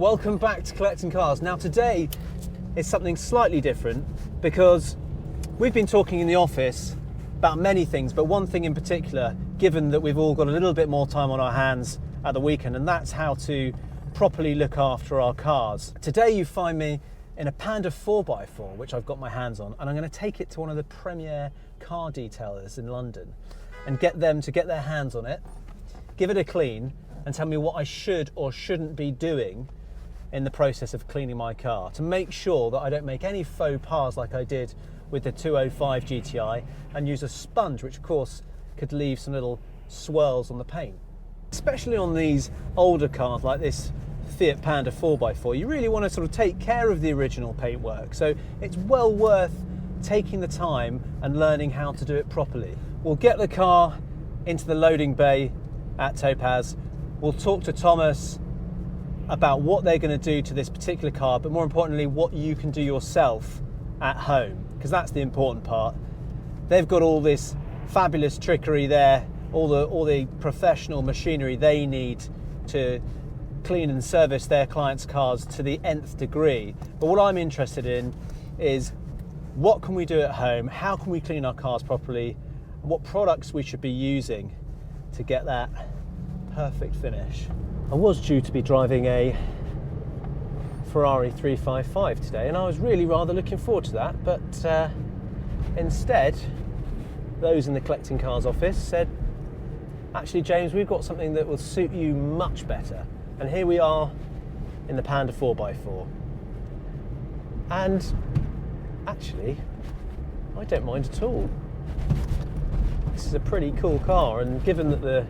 Welcome back to Collecting Cars. Now today is something slightly different because we've been talking in the office about many things, but one thing in particular, given that we've all got a little bit more time on our hands at the weekend, and that's how to properly look after our cars. Today you find me in a Panda 4x4, which I've got my hands on, and I'm going to take it to one of the premier car detailers in London and get them to get their hands on it, give it a clean, and tell me what I should or shouldn't be doing in the process of cleaning my car to make sure that I don't make any faux pas like I did with the 205 GTI and use a sponge, which of course could leave some little swirls on the paint. Especially on these older cars like this Fiat Panda 4x4, you really want to sort of take care of the original paintwork, so it's well worth taking the time and learning how to do it properly. We'll get the car into the loading bay at Topaz, we'll talk to Thomas about what they're going to do to this particular car, but more importantly what you can do yourself at home, because that's the important part. They've got all this fabulous trickery there, all the professional machinery they need to clean and service their clients' cars to the nth degree. But what I'm interested in is what can we do at home, how can we clean our cars properly, and what products we should be using to get that perfect finish. I was due to be driving a Ferrari 355 today, and I was really rather looking forward to that, but instead those in the Collecting Cars office said, actually James, we've got something that will suit you much better. And here we are in the Panda 4x4. And actually, I don't mind at all. This is a pretty cool car, and given that the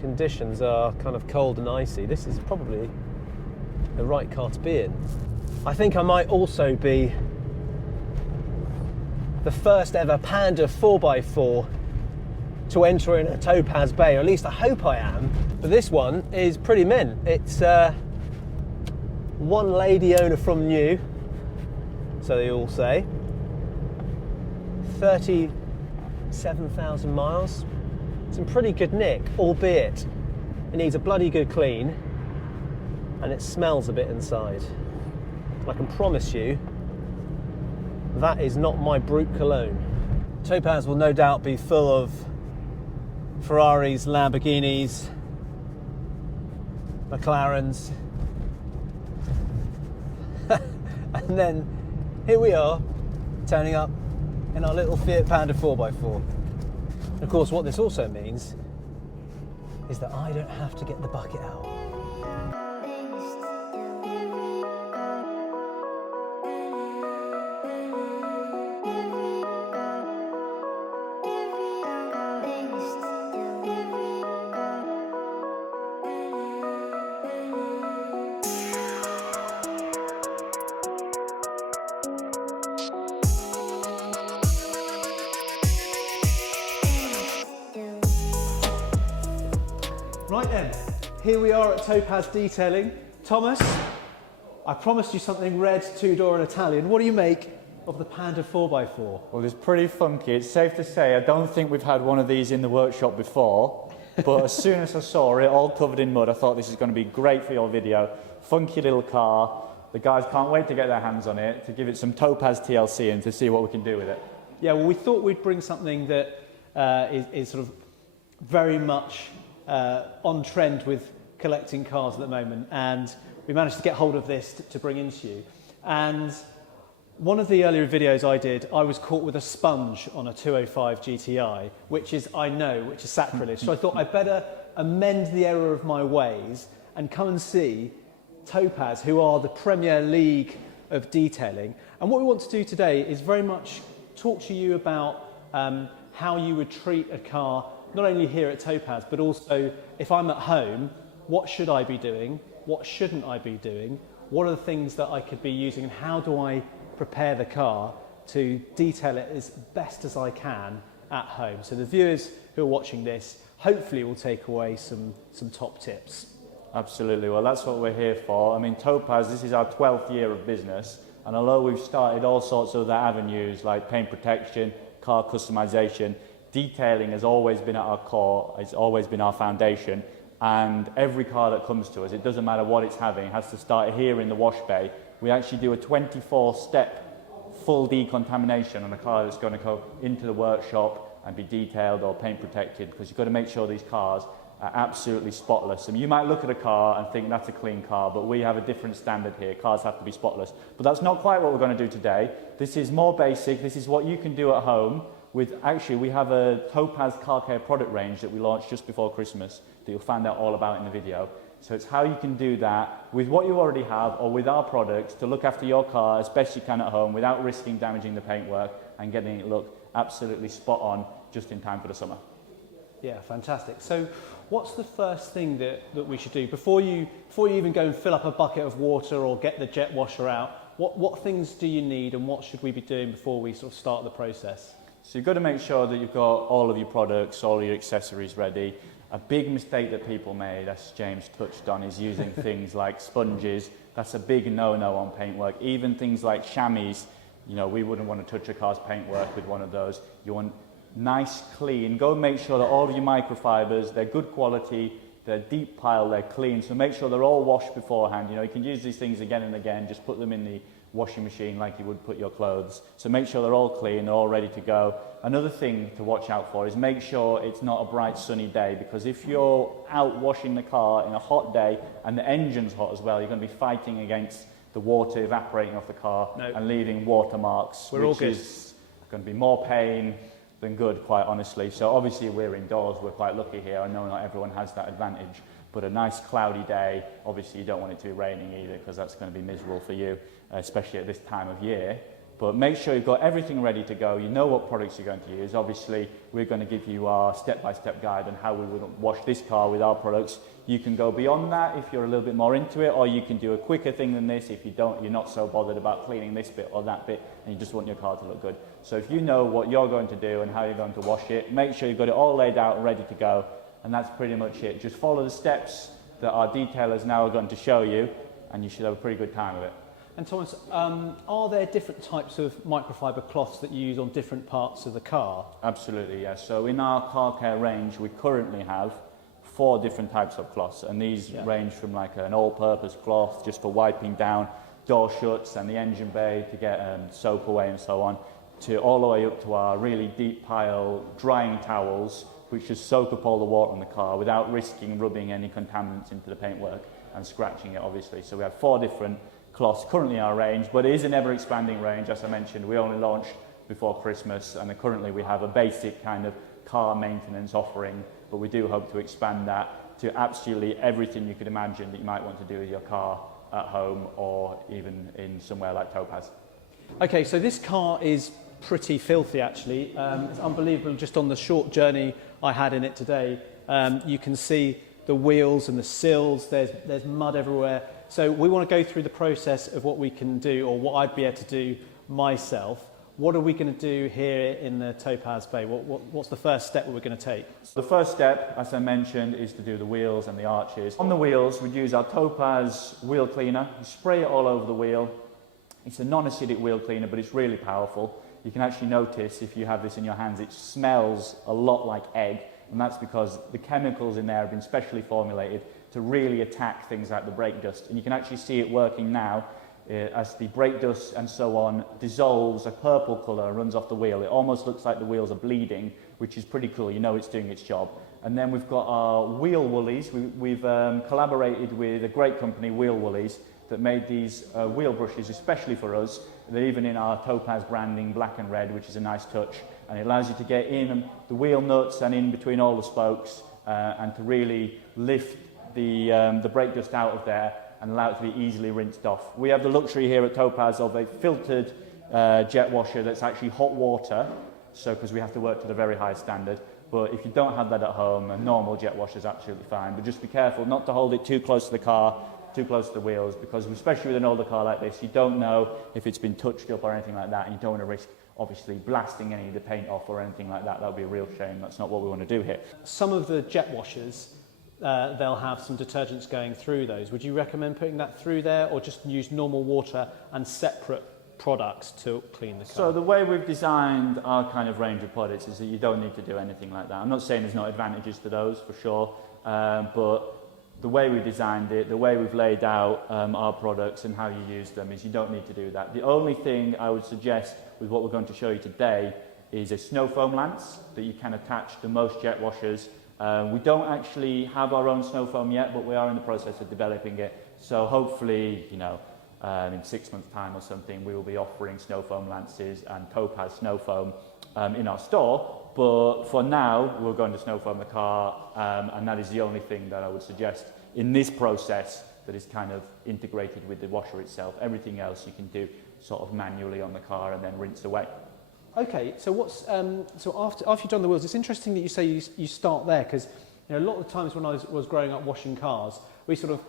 conditions are kind of cold and icy, this is probably the right car to be in. I think I might also be the first ever Panda 4x4 to enter in a Topaz bay, or at least I hope I am. But this one is pretty mint. It's one lady owner from new, so they all say. 37,000 miles. It's in pretty good nick, albeit it needs a bloody good clean and it smells a bit inside. I can promise you that is not my Brute cologne. Topaz will no doubt be full of Ferraris, Lamborghinis, McLarens, and then here we are turning up in our little Fiat Panda 4x4. Of course, what this also means is that I don't have to get the bucket out. Right then, here we are at Topaz Detailing. Thomas, I promised you something red, two-door and Italian. What do you make of the Panda 4x4? Well, it's pretty funky. It's safe to say I don't think we've had one of these in the workshop before, but as soon as I saw it all covered in mud, I thought this is going to be great for your video. Funky little car. The guys can't wait to get their hands on it, to give it some Topaz TLC and to see what we can do with it. Yeah, well, we thought we'd bring something that is sort of very much on trend with collecting cars at the moment, and we managed to get hold of this to bring into you. And one of the earlier videos I did, I was caught with a sponge on a 205 GTI, which is sacrilege. So I thought I'd better amend the error of my ways and come and see Topaz, who are the Premier League of detailing. And what we want to do today is very much talk to you about how you would treat a car, not only here at Topaz, but also if I'm at home, what should I be doing? What shouldn't I be doing? What are the things that I could be using, and how do I prepare the car to detail it as best as I can at home? So the viewers who are watching this hopefully will take away some top tips. Absolutely, well that's what we're here for. I mean, Topaz, this is our 12th year of business, and although we've started all sorts of other avenues like paint protection, car customization, detailing has always been at our core, it's always been our foundation, And every car that comes to us, it doesn't matter what it's having, it has to start here in the wash bay. We actually do a 24-step full decontamination on a car that's going to go into the workshop and be detailed or paint protected, because you've got to make sure these cars are absolutely spotless. I mean, you might look at a car and think that's a clean car, but we have a different standard here. Cars have to be spotless. But that's not quite what we're going to do today. This is more basic. This is what you can do at home. Actually, we have a Topaz car care product range that we launched just before Christmas that you'll find out all about in the video. So it's how you can do that with what you already have or with our products to look after your car as best you can at home without risking damaging the paintwork and getting it look absolutely spot on just in time for the summer. Yeah, fantastic. So what's the first thing that we should do before you even go and fill up a bucket of water or get the jet washer out? What things do you need and what should we be doing before we sort of start the process? So you've got to make sure that you've got all of your products, all your accessories ready. A big mistake that people made, as James touched on, is using things like sponges. That's a big no-no on paintwork. Even things like chamois, you know, we wouldn't want to touch a car's paintwork with one of those. You want nice, clean. Go and make sure that all of your microfibers, they're good quality, they're deep pile, they're clean. So make sure they're all washed beforehand. You know, you can use these things again and again. Just put them in the washing machine like you would put your clothes. So make sure they're all clean, they're all ready to go. Another thing to watch out for is make sure it's not a bright sunny day, because if you're out washing the car in a hot day and the engine's hot as well, you're going to be fighting against the water evaporating off the car and leaving watermarks, which is going to be more pain than good, quite honestly. So obviously we're indoors, we're quite lucky here. I know not everyone has that advantage, but a nice cloudy day, obviously you don't want it to be raining either, because that's going to be miserable for you, especially at this time of year. But make sure you've got everything ready to go. You know what products you're going to use. Obviously, we're going to give you our step-by-step guide on how we would wash this car with our products. You can go beyond that if you're a little bit more into it, or you can do a quicker thing than this if you're not so bothered about cleaning this bit or that bit, and you just want your car to look good. So if you know what you're going to do and how you're going to wash it, make sure you've got it all laid out and ready to go. And that's pretty much it. Just follow the steps that our detailers now are going to show you, and you should have a pretty good time of it. And Thomas, are there different types of microfiber cloths that you use on different parts of the car? Absolutely, yes. So in our car care range, we currently have 4 different types of cloths, and these range from like an all-purpose cloth just for wiping down door shuts and the engine bay to get soap away and so on, to all the way up to our really deep pile drying towels, which just soak up all the water in the car without risking rubbing any contaminants into the paintwork and scratching it, obviously. So we have 4 different cloths currently in our range, but it is an ever-expanding range. As I mentioned, we only launched before Christmas, and currently we have a basic kind of car maintenance offering, but we do hope to expand that to absolutely everything you could imagine that you might want to do with your car at home or even in somewhere like Topaz. Okay, so this car is pretty filthy actually. It's unbelievable. Just on the short journey I had in it today, you can see the wheels and the sills, there's mud everywhere. So we want to go through the process of what we can do, or what I'd be able to do myself. What are we going to do here in the Topaz Bay? What's the first step that we're going to take? So the first step, as I mentioned, is to do the wheels and the arches. On the wheels, we'd use our Topaz wheel cleaner. You spray it all over the wheel. It's a non-acidic wheel cleaner, but it's really powerful. You can actually notice, if you have this in your hands, it smells a lot like egg, and that's because the chemicals in there have been specially formulated to really attack things like the brake dust. And you can actually see it working now as the brake dust and so on dissolves, a purple colour runs off the wheel. It almost looks like the wheels are bleeding, which is pretty cool. You know it's doing its job. And then we've got our wheel woolies. We've collaborated with a great company, Wheel Woolies, that made these wheel brushes especially for us. They're even in our Topaz branding, black and red, which is a nice touch. And it allows you to get in the wheel nuts and in between all the spokes and to really lift the brake dust out of there and allow it to be easily rinsed off. We have the luxury here at Topaz of a filtered jet washer that's actually hot water, so because we have to work to the very high standard. But if you don't have that at home, a normal jet washer is absolutely fine. But just be careful not to hold it too close to the car, too close to the wheels, because especially with an older car like this, you don't know if it's been touched up or anything like that, and you don't want to risk obviously blasting any of the paint off or anything like that. That would be a real shame. That's not what we want to do here. Some of the jet washers, they'll have some detergents going through those. Would you recommend putting that through there, or just use normal water and separate products to clean the car? So the way we've designed our kind of range of products is that you don't need to do anything like that. I'm not saying there's no advantages to those, for sure. but the way we designed it, the way we've laid out our products and how you use them is you don't need to do that. The only thing I would suggest with what we're going to show you today is a snow foam lance that you can attach to most jet washers. We don't actually have our own snow foam yet, but we are in the process of developing it. So hopefully, you know, in 6 months' time or something, we will be offering snow foam lances and Topaz snow foam in our store. But for now, we're going to snow foam the car, and that is the only thing that I would suggest in this process that is kind of integrated with the washer itself. Everything else you can do sort of manually on the car and then rinse away. Okay, so what's so after you've done the wheels, it's interesting that you say you start there, because you know, a lot of the times when I was growing up washing cars, we sort of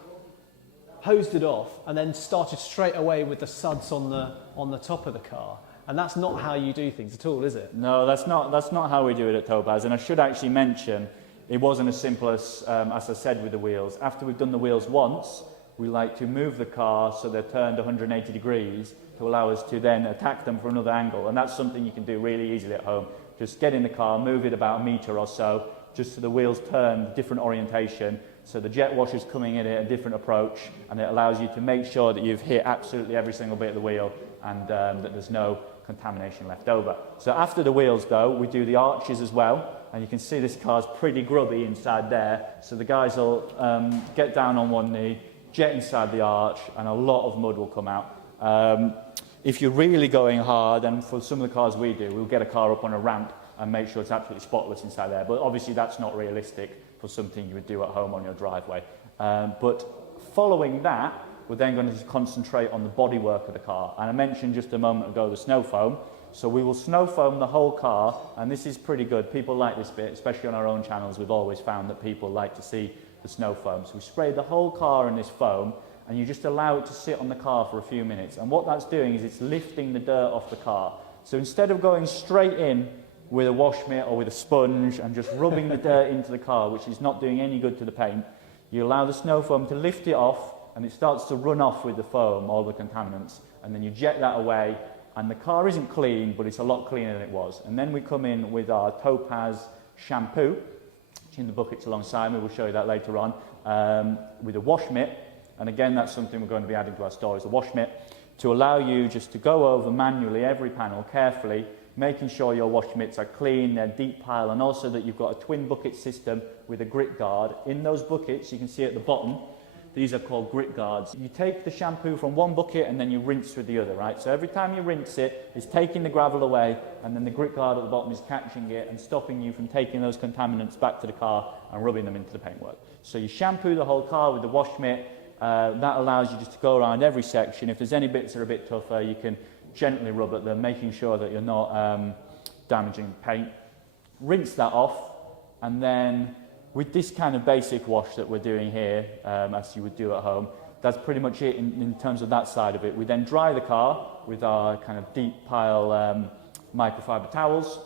hosed it off and then started straight away with the suds on the top of the car. And that's not how you do things at all, is it? No, that's not how we do it at Topaz. And I should actually mention, it wasn't as simple as I said with the wheels. After we've done the wheels once, we like to move the car so they're turned 180 degrees to allow us to then attack them from another angle. And that's something you can do really easily at home. Just get in the car, move it about a metre or so, just so the wheels turn different orientation. So the jet washer's coming in at a different approach, and it allows you to make sure that you've hit absolutely every single bit of the wheel and that there's no contamination left over. So after the wheels though, we do the arches as well, and you can see this car's pretty grubby inside there. So the guys will get down on one knee, jet inside the arch, and a lot of mud will come out. If you're really going hard, and for some of the cars we do, we'll get a car up on a ramp and make sure it's absolutely spotless inside there. But obviously that's not realistic for something you would do at home on your driveway. But following that, we're then going to concentrate on the bodywork of the car. And I mentioned just a moment ago the snow foam. So we will snow foam the whole car, and this is pretty good. People like this bit, especially on our own channels. We've always found that people like to see the snow foam. So we spray the whole car in this foam, and you just allow it to sit on the car for a few minutes. And what that's doing is it's lifting the dirt off the car. So instead of going straight in with a wash mitt or with a sponge and just rubbing the dirt into the car, which is not doing any good to the paint, you allow the snow foam to lift it off, and it starts to run off with the foam, all the contaminants, and then you jet that away, and the car isn't clean, but it's a lot cleaner than it was. And then we come in with our Topaz shampoo, which in the buckets alongside me, we'll show you that later on, with a wash mitt. And again, that's something we're going to be adding to our store, is a wash mitt, to allow you just to go over manually every panel carefully, making sure your wash mitts are clean, they're deep pile, and also that you've got a twin bucket system with a grit guard. In those buckets, you can see at the bottom, these are called grit guards. You take the shampoo from one bucket and then you rinse with the other, right? So every time you rinse it, it's taking the gravel away, and then the grit guard at the bottom is catching it and stopping you from taking those contaminants back to the car and rubbing them into the paintwork. So you shampoo the whole car with the wash mitt. That allows you just to go around every section. If there's any bits that are a bit tougher, you can gently rub at them, making sure that you're not damaging paint. Rinse that off, and then with this kind of basic wash that we're doing here, as you would do at home, that's pretty much it in terms of that side of it. We then dry the car with our kind of deep pile microfiber towels,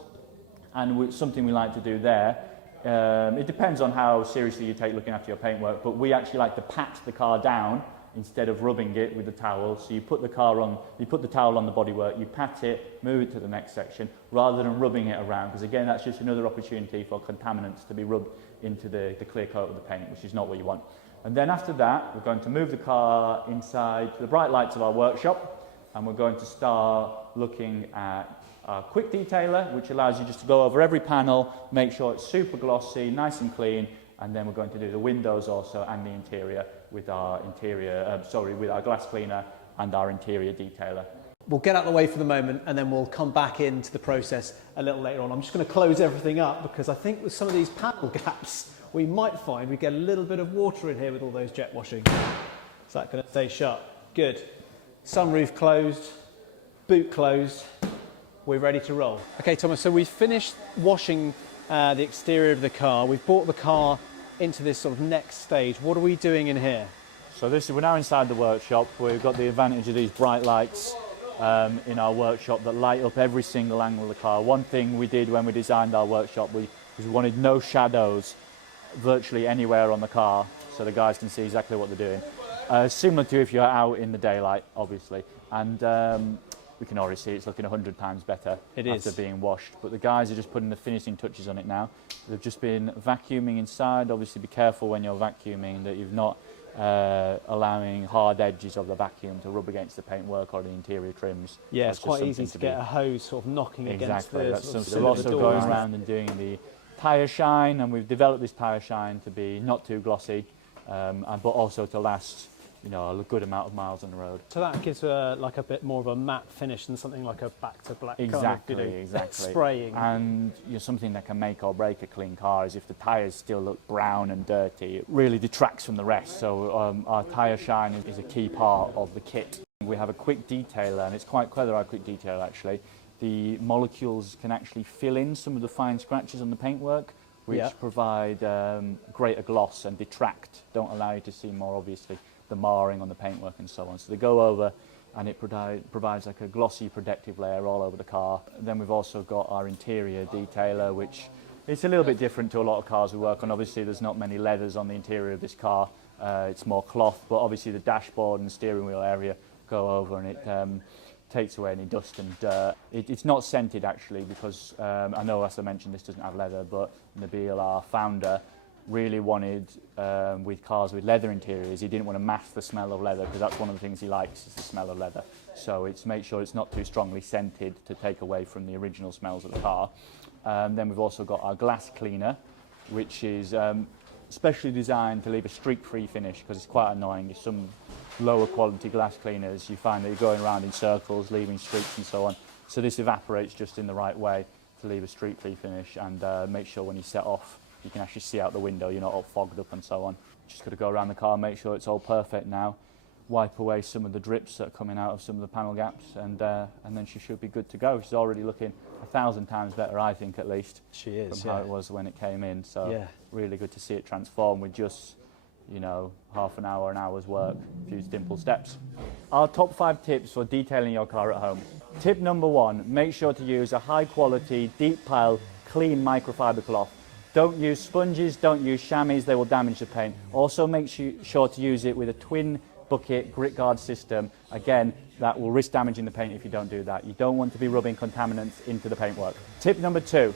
and something we like to do there, it depends on how seriously you take looking after your paintwork, but we actually like to pat the car down instead of rubbing it with the towel. So you put the towel on the bodywork, you pat it, move it to the next section, rather than rubbing it around, because again, that's just another opportunity for contaminants to be rubbed into the clear coat of the paint, which is not what you want. And then after that, we're going to move the car inside to the bright lights of our workshop, and we're going to start looking at our quick detailer, which allows you just to go over every panel, make sure it's super glossy, nice and clean, and then we're going to do the windows also and the interior with our with our glass cleaner and our interior detailer. We'll get out of the way for the moment, and then we'll come back into the process a little later on. I'm just going to close everything up, because I think with some of these panel gaps, we might find we get a little bit of water in here with all those jet washing. Is that going to stay shut? Good. Sunroof closed, boot closed. We're ready to roll. Okay, Thomas, so we've finished washing the exterior of the car. We've brought the car into this sort of next stage. What are we doing in here? So we're now inside the workshop. We've got the advantage of these bright lights in our workshop that light up every single angle of the car. One thing we did when we designed our workshop was we wanted no shadows virtually anywhere on the car, so the guys can see exactly what they're doing. Similar to if you're out in the daylight, obviously. And we can already see it's looking 100 times better It after being washed. But the guys are just putting the finishing touches on it now. They've just been vacuuming inside. Obviously be careful when you're vacuuming that you've not allowing hard edges of the vacuum to rub against the paintwork or the interior trims. Yeah, it's quite easy to get a hose sort of knocking against the so sort we're of also door, going isn't it? around and doing the Tyre Shine, and we've developed this Tyre Shine to be not too glossy, but also to last, you know, a good amount of miles on the road. So that gives like a bit more of a matte finish than something like a back to black Exactly, kind of, you know, exactly. spraying. And you know, something that can make or break a clean car is if the tyres still look brown and dirty, it really detracts from the rest. So our Tyre Shine is a key part of the kit. We have a quick detailer, and it's quite clever, our quick detailer actually. The molecules can actually fill in some of the fine scratches on the paintwork, which provide greater gloss and detract, don't allow you to see more obviously the marring on the paintwork and so on. So they go over and it provides like a glossy protective layer all over the car. Then we've also got our interior detailer, which it's a little bit different to a lot of cars we work on. Obviously there's not many leathers on the interior of this car, it's more cloth, but obviously the dashboard and steering wheel area go over and it takes away any dust and dirt. It's not scented actually because I know, as I mentioned, this doesn't have leather, but Nabil, our founder, really wanted with cars with leather interiors, he didn't want to mask the smell of leather because that's one of the things he likes is the smell of leather. So it's make sure it's not too strongly scented to take away from the original smells of the car. Then we've also got our glass cleaner, which is specially designed to leave a streak-free finish because it's quite annoying. If some lower quality glass cleaners, you find that you're going around in circles, leaving streaks and so on. So this evaporates just in the right way to leave a streak-free finish and make sure when you set off, you can actually see out the window, you're not all fogged up and so on. Just got to go around the car, make sure it's all perfect now, wipe away some of the drips that are coming out of some of the panel gaps, and then she should be good to go. She's already looking 1,000 times better, I think, at least. She is, from how it was when it came in. So really good to see it transform with just, you know, half an hour, an hour's work, a few simple steps. Our top 5 tips for detailing your car at home. Tip number 1, make sure to use a high quality, deep pile, clean microfiber cloth. Don't use sponges, don't use chamois, they will damage the paint. Also make sure to use it with a twin bucket grit guard system. Again, that will risk damaging the paint if you don't do that. You don't want to be rubbing contaminants into the paintwork. Tip number 2,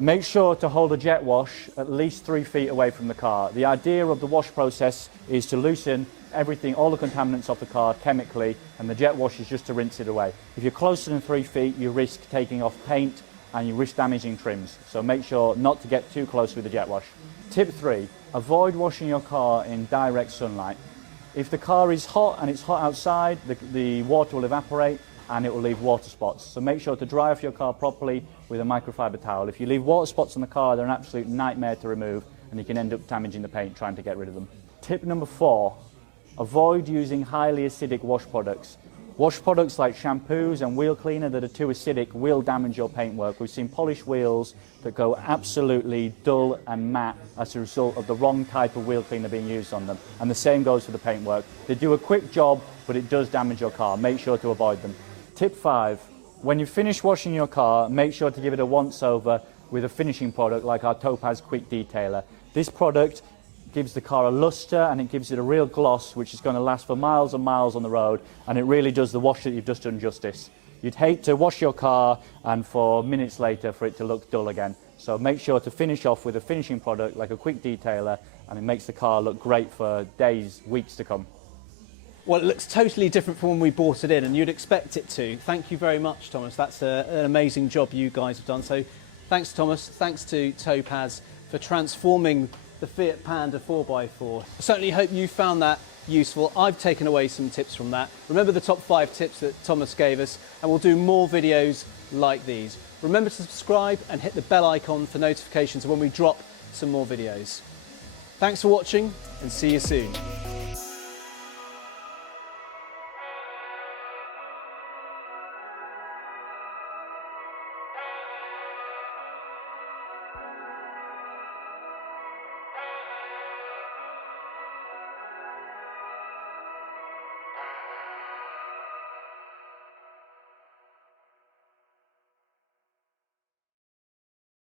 make sure to hold a jet wash at least 3 feet away from the car. The idea of the wash process is to loosen everything, all the contaminants off the car chemically, and the jet wash is just to rinse it away. If you're closer than 3 feet, you risk taking off paint and you risk damaging trims. So make sure not to get too close with the jet wash. Tip 3, avoid washing your car in direct sunlight. If the car is hot and it's hot outside, the water will evaporate and it will leave water spots. So make sure to dry off your car properly with a microfiber towel. If you leave water spots on the car, they're an absolute nightmare to remove and you can end up damaging the paint trying to get rid of them. Tip number 4, avoid using highly acidic wash products. Wash products like shampoos and wheel cleaner that are too acidic will damage your paintwork. We've seen polished wheels that go absolutely dull and matte as a result of the wrong type of wheel cleaner being used on them. And the same goes for the paintwork. They do a quick job, but it does damage your car. Make sure to avoid them. Tip 5, when you finish washing your car, make sure to give it a once-over with a finishing product like our Topaz Quick Detailer. This product gives the car a luster and it gives it a real gloss which is going to last for miles and miles on the road, and it really does the wash that you've just done justice. You'd hate to wash your car and for minutes later for it to look dull again. So make sure to finish off with a finishing product like a quick detailer, and it makes the car look great for days, weeks to come. Well, it looks totally different from when we bought it in, and you'd expect it to. Thank you very much, Thomas. That's an amazing job you guys have done. So thanks, Thomas. Thanks to Topaz for transforming the Fiat Panda 4x4. I certainly hope you found that useful. I've taken away some tips from that. Remember the top 5 tips that Thomas gave us, and we'll do more videos like these. Remember to subscribe and hit the bell icon for notifications when we drop some more videos. Thanks for watching, and see you soon.